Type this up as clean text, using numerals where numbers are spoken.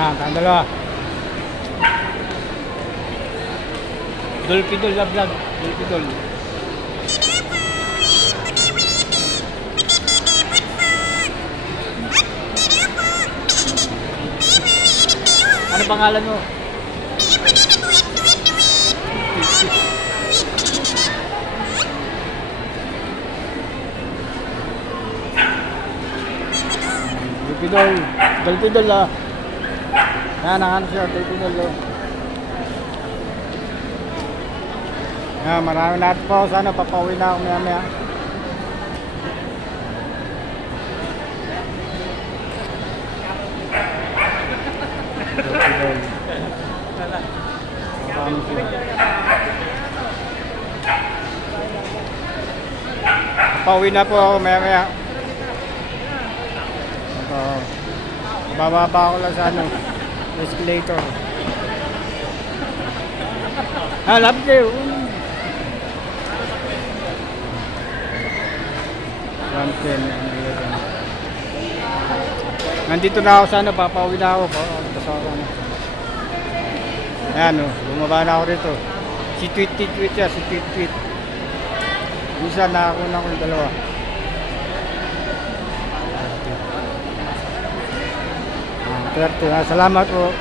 Tayong dalawa. Dolpidol na vlog. Dolpidol. Ano pangalan mo? Dolpidol. Dolpidol ah. Yan, ano siya, Dolpidol oh. Yan, marami natin po. Sana papauwi na ako maya. Dolpidol. Marami siya. Papauwi na po ako maya. Bababa ako lang sa ano, escalator. Love you. Nandito na ako sa ano, papauwi na ako. Ayan o, bumaba na ako rito. Si Tweet siya, si Tweet. Isa na ako na yung dalawa. Salamat po.